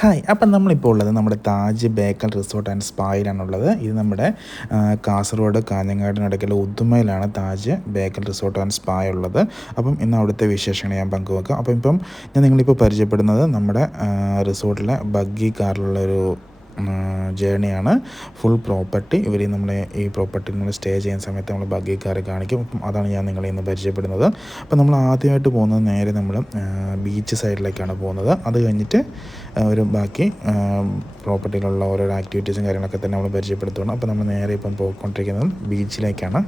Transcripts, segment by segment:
Hi. അപ്പം നമ്മളിപ്പോൾ ഉള്ളത് നമ്മുടെ താജ് ബേക്കൽ റിസോർട്ട് ആൻഡ് സ്പായിലാണുള്ളത്. ഇത് നമ്മുടെ കാസർഗോഡ് കാഞ്ഞങ്ങാടിനടുക്കുള്ള ഉദുമയിലാണ് Taj Bekal resort and spa ഉള്ളത്. അപ്പം ഇന്ന് അവിടുത്തെ വിശേഷങ്ങൾ ഞാൻ പങ്കുവെക്കാം. അപ്പം ഞാൻ നിങ്ങളിപ്പോൾ പരിചയപ്പെടുന്നത് നമ്മുടെ റിസോർട്ടിലെ ബഗ്ഗി കാറിലുള്ളൊരു ജേണിയാണ്. ഫുൾ പ്രോപ്പർട്ടി ഇവർ നമ്മളെ ഈ പ്രോപ്പർട്ടിയിൽ നമ്മൾ സ്റ്റേ ചെയ്യുന്ന സമയത്ത് നമ്മൾ ബഗ്ഗി കാർ കാണിക്കും. അപ്പം അതാണ് ഞാൻ നിങ്ങളെ ഇന്ന് പരിചയപ്പെടുന്നത്. അപ്പം നമ്മൾ ആദ്യമായിട്ട് പോകുന്നത് നേരെ നമ്മൾ ബീച്ച് സൈഡിലേക്കാണ് പോകുന്നത്. അത് കഴിഞ്ഞിട്ട് ഒരു ബാക്കി പ്രോപ്പർട്ടിയിലുള്ള ഓരോരോ ആക്ടിവിറ്റീസും കാര്യങ്ങളൊക്കെ തന്നെ നമ്മൾ പരിചയപ്പെടുത്തുകയാണ്. അപ്പോൾ നമ്മൾ നേരെ ഇപ്പം പോയിക്കൊണ്ടിരിക്കുന്നത് ബീച്ചിലേക്കാണ്.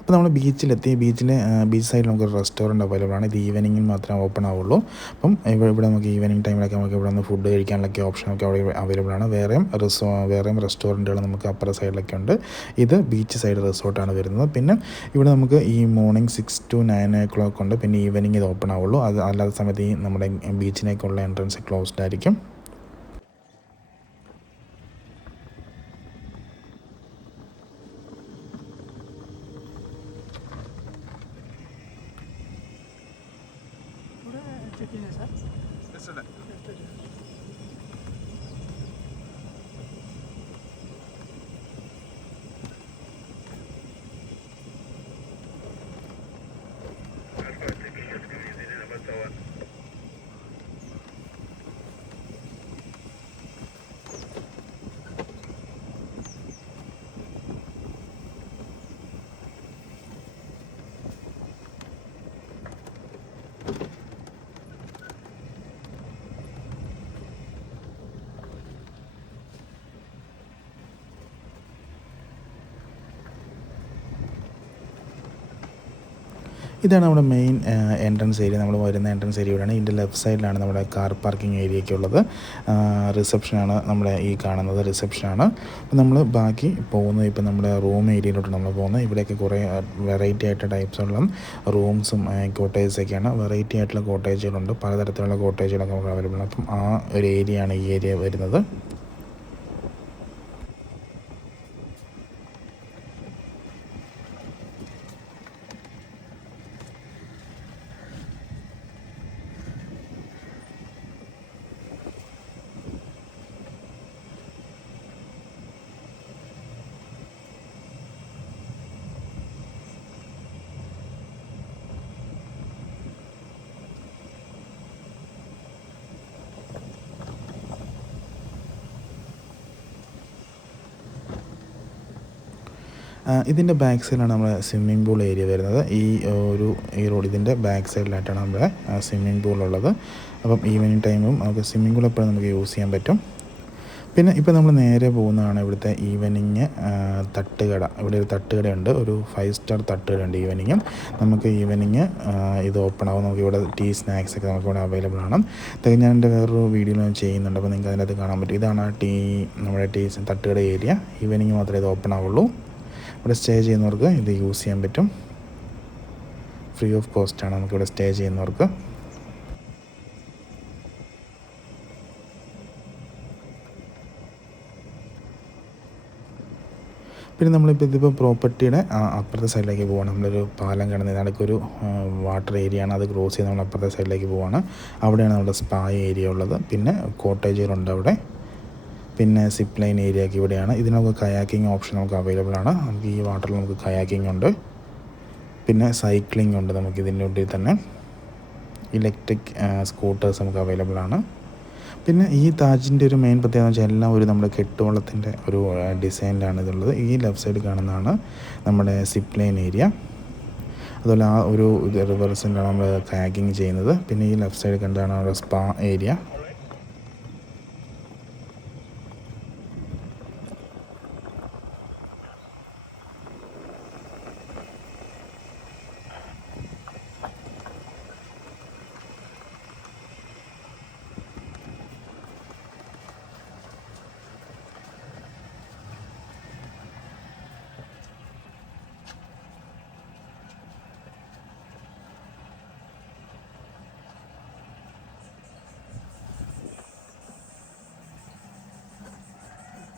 അപ്പോൾ നമ്മൾ ബീച്ചിലെത്തി. ബീച്ച് സൈഡിൽ നമുക്കൊരു റെസ്റ്റോറൻറ്റ് അവൈലബിൾ ആണ്. ഇത് ഈവനിങ്ങിൽ മാത്രമേ ഓപ്പൺ ആവുള്ളൂ. അപ്പം ഇവിടെ നമുക്ക് ഈവനിങ് ടൈമിലൊക്കെ നമുക്ക് ഇവിടെ നിന്ന് ഫുഡ് കഴിക്കാനുള്ളൊക്കെ ഓപ്ഷനൊക്കെ അവിടെ അവൈലബിൾ ആണ്. വേറെയും റെസ്റ്റോറൻറ്റുകൾ നമുക്ക് അപ്പുറ സൈഡിലൊക്കെ ഉണ്ട്. ഇത് ബീച്ച് സൈഡ് റിസോർട്ടാണ് വരുന്നത്. പിന്നെ ഇവിടെ നമുക്ക് ഈ മോർണിംഗ് 6 to 9 ഉണ്ട്. പിന്നെ ഈവനിങ് ഇത് ഓപ്പൺ ആവുള്ളൂ. അല്ലാത്ത സമയത്ത് ഈ നമ്മുടെ ബീച്ചിലേക്കുള്ള എൻട്രൻസ് ക്ലോസ്ഡ് ആയിരിക്കും. ഇതാണ് നമ്മുടെ മെയിൻ എൻട്രൻസ് ഏരിയ. നമ്മൾ വരുന്ന എൻട്രൻസ് ഏരിയ ഇവിടെയാണ്. ഇതിൻ്റെ ലെഫ്റ്റ് സൈഡിലാണ് നമ്മുടെ കാർ പാർക്കിംഗ് ഏരിയയൊക്കെ ഉള്ളത്. റിസപ്ഷനാണ് നമ്മുടെ ഈ കാണുന്നത്, റിസപ്ഷനാണ്. അപ്പം നമ്മൾ ബാക്കി പോകുന്നത് ഇപ്പം നമ്മുടെ റൂം ഏരിയയിലോട്ട് നമ്മൾ പോകുന്നത്. ഇവിടെയൊക്കെ കുറേ വെറൈറ്റി ആയിട്ട് ടൈപ്സുള്ള റൂംസും കോട്ടേജസൊക്കെയാണ്. വെറൈറ്റി ആയിട്ടുള്ള കോട്ടേജുകളുണ്ട്, പലതരത്തിലുള്ള കോട്ടേജുകളൊക്കെ നമുക്ക് അവൈലബിൾ ആണ്. അപ്പം ആ ഒരു ഏരിയയാണ് ഈ ഏരിയ വരുന്നത്. ഇതിൻ്റെ ബാക്ക് സൈഡിലാണ് നമ്മുടെ സ്വിമ്മിംഗ് പൂൾ ഏരിയ വരുന്നത്. ഈ റോഡ് ഇതിൻ്റെ ബാക്ക് സൈഡിലായിട്ടാണ് നമ്മുടെ സ്വിമ്മിംഗ് പൂളുള്ളത്. അപ്പം ഈവനിങ് ടൈമും നമുക്ക് സ്വിമ്മിംഗ് പൂൾ എപ്പോഴും നമുക്ക് യൂസ് ചെയ്യാൻ പറ്റും. പിന്നെ ഇപ്പോൾ നമ്മൾ നേരെ പോകുന്നതാണ് ഇവിടുത്തെ ഈവനിങ് തട്ടുകട. ഇവിടെ ഒരു തട്ടുകടയുണ്ട്, ഒരു 5 സ്റ്റാർ തട്ടുകടയുണ്ട് ഈവനിങ്ങും. നമുക്ക് ഈവനിങ് ഇത് ഓപ്പൺ ആവും. നമുക്ക് ഇവിടെ ടീ സ്നാക്സൊക്കെ നമുക്ക് ഇവിടെ അവൈലബിൾ ആണ്. ഞാൻ എൻ്റെ വേറൊരു വീഡിയോ ഞാൻ ചെയ്യുന്നുണ്ട്, അപ്പോൾ നിങ്ങൾക്ക് അതിനകത്ത് കാണാൻ പറ്റും. ഇതാണ് നമ്മുടെ തട്ടുകട ഏരിയ. ഈവനിങ് മാത്രമേ ഇത് ഓപ്പൺ ആവുള്ളൂ. ഇവിടെ സ്റ്റേ ചെയ്യുന്നവർക്ക് ഇത് യൂസ് ചെയ്യാൻ പറ്റും. ഫ്രീ ഓഫ് കോസ്റ്റാണ് നമുക്കിവിടെ സ്റ്റേ ചെയ്യുന്നവർക്ക്. പിന്നെ ഇതിപ്പോൾ പ്രോപ്പർട്ടിയുടെ അപ്പുറത്തെ സൈഡിലേക്ക് പോവുകയാണ്. നമ്മളൊരു പാലം കിടന്ന് നടക്കൊരു വാട്ടർ ഏരിയ ആണ്. അത് ക്രോസ് ചെയ്ത് നമ്മൾ അപ്പുറത്തെ സൈഡിലേക്ക് പോവുകയാണ്. അവിടെയാണ് നമ്മുടെ സ്പാ ഏരിയ ഉള്ളത്. പിന്നെ കോട്ടേജുകളുണ്ട് അവിടെ. പിന്നെ സിപ്പ് ലൈൻ ഏരിയ ഒക്കെ ഇവിടെയാണ്. ഇതിനൊക്കെ കയാക്കിങ് ഓപ്ഷൻ നമുക്ക് അവൈലബിൾ ആണ്. നമുക്ക് ഈ വാട്ടറിൽ നമുക്ക് കയാക്കിംഗ് ഉണ്ട്. പിന്നെ സൈക്ലിംഗ് ഉണ്ട്. നമുക്ക് ഇതിൻ്റെ ഉള്ളിൽ തന്നെ ഇലക്ട്രിക് സ്കൂട്ടേഴ്സ് നമുക്ക് അവൈലബിൾ ആണ്. പിന്നെ ഈ താജിൻ്റെ ഒരു മെയിൻ പ്രത്യേകത എന്ന് വെച്ചാൽ എല്ലാം ഒരു നമ്മുടെ കെട്ടുവള്ളത്തിൻ്റെ ഒരു ഡിസൈനിലാണ് ഇതുള്ളത്. ഈ ലെഫ്റ്റ് സൈഡ് കാണുന്നതാണ് നമ്മുടെ സിപ്പ് ലൈൻ ഏരിയ. അതുപോലെ ആ ഒരു റിവേഴ്സിലാണ് നമ്മൾ കയാക്കിങ് ചെയ്യുന്നത്. പിന്നെ ഈ ലെഫ്റ്റ് സൈഡ് കണ്ടാണ് നമ്മുടെ സ്പാ ഏരിയ.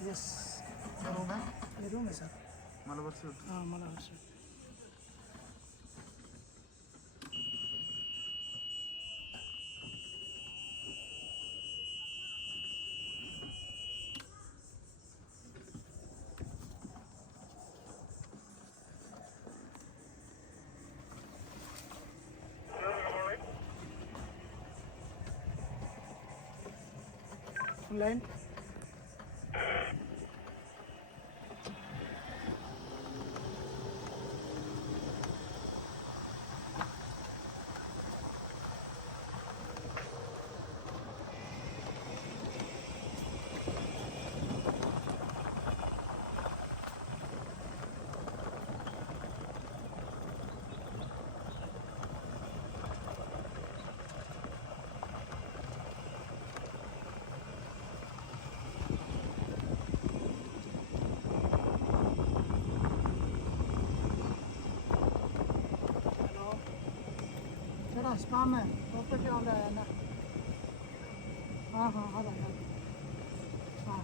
यस क्या रूम है? ये रूम है सर मलबार सूट। हाँ मलावर सूट लाइन थोड़ा स्पाम है प्रॉपर्टी वाला है ना हाँ हाँ आ रहा है हाँ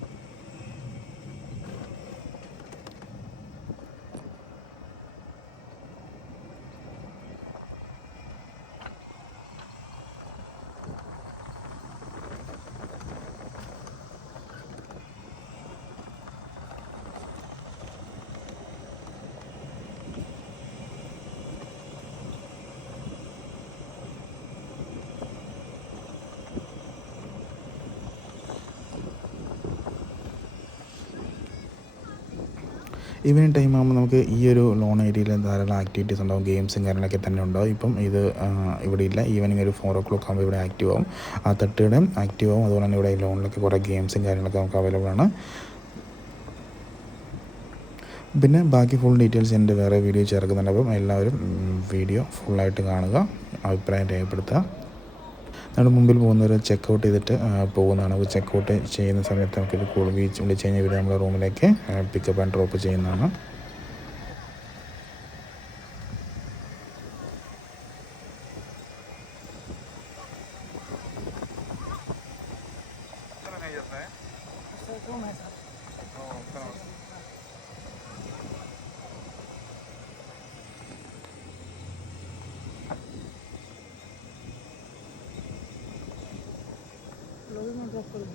ഈവനിങ് ടൈം ആകുമ്പോൾ നമുക്ക് ഈ ഒരു ലോൺ ഏരിയയിൽ ധാരാളം ആക്ടിവിറ്റീസ് ഉണ്ടാവും, ഗെയിംസും കാര്യങ്ങളൊക്കെ തന്നെ ഉണ്ടാവും. ഇപ്പം ഇത് ഇവിടെ ഇല്ല. ഈവനിങ് ഒരു 4 o'clock ആകുമ്പോൾ ഇവിടെ ആക്റ്റീവ് ആവും, ആ തട്ടുകടയും ആക്റ്റീവ് ആവും. അതുപോലെ തന്നെ ഇവിടെ ലോണിലൊക്കെ കുറേ ഗെയിംസും കാര്യങ്ങളൊക്കെ നമുക്ക് അവൈലബിൾ ആണ്. പിന്നെ ബാക്കി ഫുൾ ഡീറ്റെയിൽസ് എൻ്റെ വേറെ വീഡിയോ ചേർക്കുന്നുണ്ട്. അപ്പം എല്ലാവരും വീഡിയോ ഫുള്ളായിട്ട് കാണുക, അഭിപ്രായം രേഖപ്പെടുത്തുക. നമ്മുടെ മുമ്പിൽ പോകുന്നവർ ചെക്കൗട്ട് ചെയ്തിട്ട് പോകുന്നതാണ്. അപ്പോൾ ചെക്കൗട്ട് ചെയ്യുന്ന സമയത്ത് നമുക്കിത് വിളിച്ച് കഴിഞ്ഞാൽ ഇവർ നമ്മുടെ റൂമിലേക്ക് പിക്കപ്പ് ആൻഡ് ഡ്രോപ്പ് ചെയ്യുന്നതാണ്. रूम है सर लोग में ड्रॉप करूँ